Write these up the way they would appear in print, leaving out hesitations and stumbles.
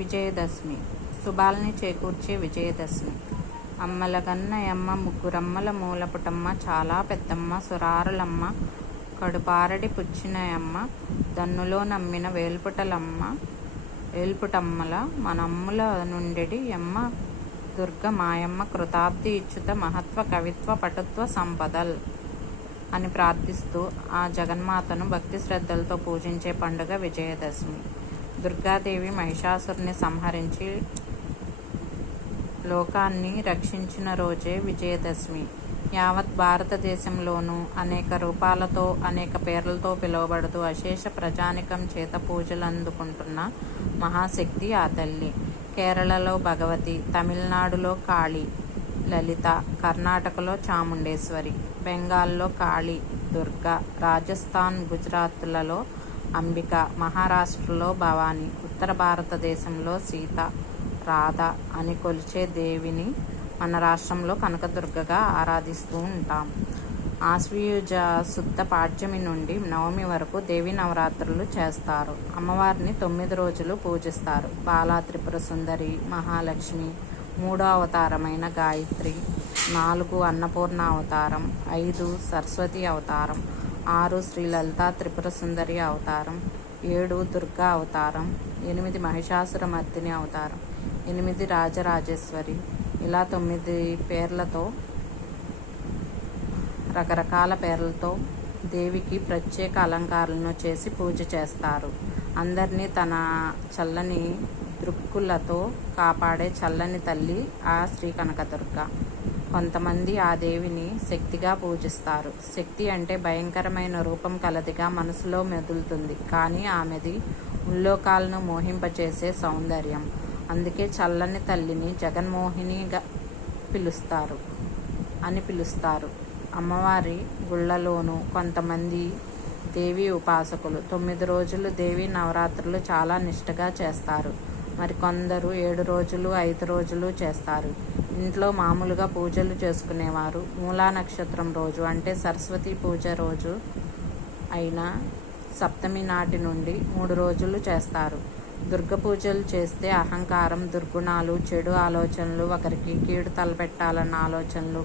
విజయదశమి శుభాల్ని చేకూర్చే విజయదశమి. అమ్మలగన్నయమ్మ ముగ్గురమ్మల మూలపుటమ్మ చాలా పెద్దమ్మ సురారులమ్మ కడుపారడి పుచ్చినయమ్మ దన్నులో నమ్మిన వేల్పుటమ్మల మనమ్ముల నుండెడి యమ్మ దుర్గ మాయమ్మ కృతాబ్ది ఇచ్చుత మహత్వ కవిత్వ పటుత్వ సంపదల్ అని ప్రార్థిస్తూ ఆ జగన్మాతను భక్తి శ్రద్ధలతో పూజించే పండుగ విజయదశమి. దుర్గాదేవి మహిషాసురుని సంహరించి లోకాన్ని రక్షించిన రోజే విజయదశమి. యావత్ భారతదేశంలోనూ అనేక రూపాలతో అనేక పేర్లతో పిలువబడుతూ అశేష ప్రజానికం చేత పూజలందుకుంటున్న మహాశక్తి ఆ తల్లి. కేరళలో భగవతి, తమిళనాడులో కాళీ, లలిత, కర్ణాటకలో చాముండేశ్వరి, బెంగాల్లో కాళీ, దుర్గా, రాజస్థాన్, గుజరాత్లలో అంబిక, మహారాష్ట్రలో భవాని, ఉత్తర భారతదేశంలో సీత, రాధ అని కొలిచే దేవిని మన రాష్ట్రంలో కనకదుర్గగా ఆరాధిస్తూ ఉంటాం. ఆశ్వయుజ శుద్ధ పాడ్యమి నుండి నవమి వరకు దేవి నవరాత్రులు చేస్తారు. అమ్మవారిని 9 రోజులు పూజిస్తారు. బాలా త్రిపుర సుందరి, మహాలక్ష్మి, 3వ అవతారమైన గాయత్రి, 4 అన్నపూర్ణ అవతారం, 5 సరస్వతి అవతారం, 6 శ్రీ లలితా త్రిపుర సుందరి అవతారం, 7 దుర్గా అవతారం, 8 మహిషాసుర మర్దిని అవతారం, 8 రాజరాజేశ్వరి, ఇలా 9 పేర్లతో రకరకాల పేర్లతో దేవికి ప్రత్యేక అలంకారాలను చేసి పూజ చేస్తారు. అందరినీ తన చల్లని దృక్కులతో కాపాడే చల్లని తల్లి ఆ శ్రీ కనకదుర్గ. కొంతమంది ఆ దేవిని శక్తిగా పూజిస్తారు. శక్తి అంటే భయంకరమైన రూపం కలదిగా మనసులో మెదులుతుంది. కానీ ఆమెది ముల్లోకాలను మోహింపచేసే సౌందర్యం. అందుకే చల్లని తల్లిని జగన్మోహినిగా పిలుస్తారు. అమ్మవారి గుళ్ళలోనూ కొంతమంది దేవి ఉపాసకులు 9 రోజులు దేవి నవరాత్రులు చాలా నిష్ఠగా చేస్తారు. మరికొందరు 7 రోజులు 5 రోజులు చేస్తారు. ఇంట్లో మామూలుగా పూజలు చేసుకునేవారు మూలా నక్షత్రం రోజు అంటే సరస్వతి పూజ రోజు అయిన సప్తమి నాటి నుండి 3 రోజులు చేస్తారు. దుర్గ పూజలు చేస్తే అహంకారం, దుర్గుణాలు, చెడు ఆలోచనలు, ఒకరికి కీడు తలపెట్టాలన్న ఆలోచనలు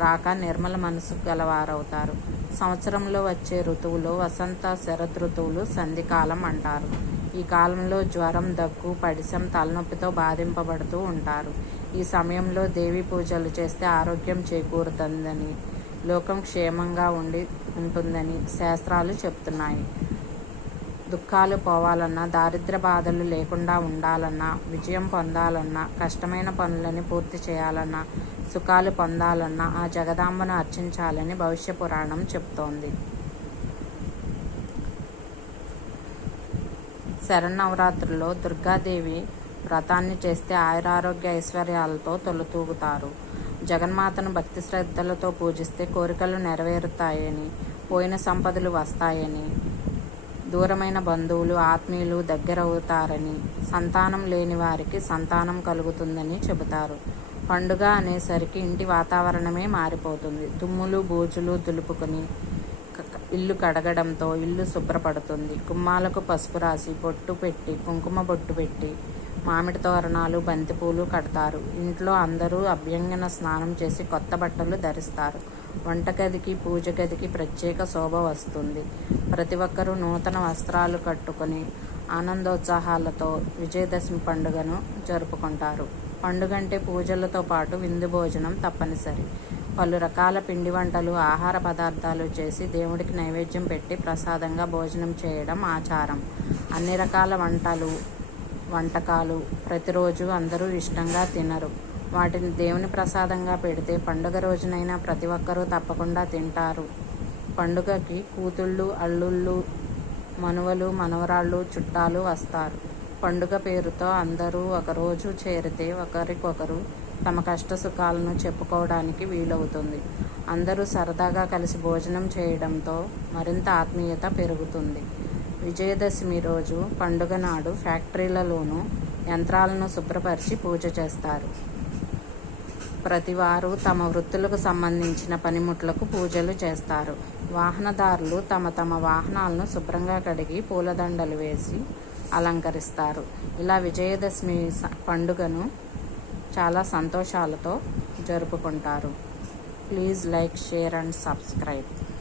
రాక నిర్మల మనసు గలవారవుతారు. సంవత్సరంలో వచ్చే ఋతువులో వసంత, శరద్ ఋతువులు సంధికాలం అంటారు. ఈ కాలంలో జ్వరం, దగ్గు, పడిశం, తలనొప్పితో బాధింపబడుతూ ఉంటారు. ఈ సమయంలో దేవి పూజలు చేస్తే ఆరోగ్యం చేకూరుతుందని, లోకం క్షేమంగా ఉంటుందని శాస్త్రాలు చెప్తున్నాయి. దుఃఖాలు పోవాలన్నా, దారిద్ర్య బాధలు లేకుండా ఉండాలన్నా, విజయం పొందాలన్నా, కష్టమైన పనులని పూర్తి చేయాలన్నా, సుఖాలు పొందాలన్నా ఆ జగదాంబను అర్చించాలని భవిష్య పురాణం చెప్తోంది. శరన్నవరాత్రుల్లో దుర్గాదేవి వ్రతాన్ని చేస్తే ఆయురారోగ్య ఐశ్వర్యాలతో తొలతూగుతారు. జగన్మాతను భక్తి శ్రద్ధలతో పూజిస్తే కోరికలు నెరవేరుతాయని, పోయిన సంపదలు వస్తాయని, దూరమైన బంధువులు, ఆత్మీయులు దగ్గరవుతారని, సంతానం లేని వారికి సంతానం కలుగుతుందని చెబుతారు. పండుగ అనేసరికి ఇంటి వాతావరణమే మారిపోతుంది. దుమ్ములు బూజులు దులుపుకొని ఇల్లు కడగడంతో ఇల్లు శుభ్రపడుతుంది. గుమ్మాలకు పసుపు రాసి బొట్టు పెట్టి, కుంకుమ బొట్టు పెట్టి, మామిడి తోరణాలు, బంతిపూలు కడతారు. ఇంట్లో అందరూ అభ్యంగన స్నానం చేసి కొత్త బట్టలు ధరిస్తారు. వంటగదికి, పూజ గదికి ప్రత్యేక శోభ వస్తుంది. ప్రతి ఒక్కరూ నూతన వస్త్రాలు కట్టుకొని ఆనందోత్సాహాలతో విజయదశమి పండుగను జరుపుకుంటారు. పండుగంటే పూజలతో పాటు విందు భోజనం తప్పనిసరి. పలు రకాల పిండి వంటలు, ఆహార పదార్థాలు చేసి దేవుడికి నైవేద్యం పెట్టి ప్రసాదంగా భోజనం చేయడం ఆచారం. అన్ని రకాల వంటకాలు ప్రతిరోజు అందరూ ఇష్టంగా తినరు. వాటిని దేవుని ప్రసాదంగా పెడితే పండుగ రోజునైనా ప్రతి ఒక్కరూ తప్పకుండా తింటారు. పండుగకి కూతుళ్ళు, అల్లుళ్ళు, మనువలు, మనవరాళ్ళు, చుట్టాలు వస్తారు. పండుగ పేరుతో అందరూ ఒకరోజు చేరితే ఒకరికొకరు తమ కష్ట సుఖాలను చెప్పుకోవడానికి వీలవుతుంది. అందరూ సరదాగా కలిసి భోజనం చేయడంతో మరింత ఆత్మీయత పెరుగుతుంది. విజయదశమి రోజు పండుగ నాడు ఫ్యాక్టరీలలోనూ యంత్రాలను శుభ్రపరిచి పూజ చేస్తారు. ప్రతివారు తమ వృత్తులకు సంబంధించిన పనిముట్లకు పూజలు చేస్తారు. వాహనదారులు తమ వాహనాలను శుభ్రంగా కడిగి పూలదండలు వేసి అలంకరిస్తారు. ఇలా విజయదశమి పండుగను చాలా సంతోషాలతో జరుపుకుంటారు. Please like, share and subscribe.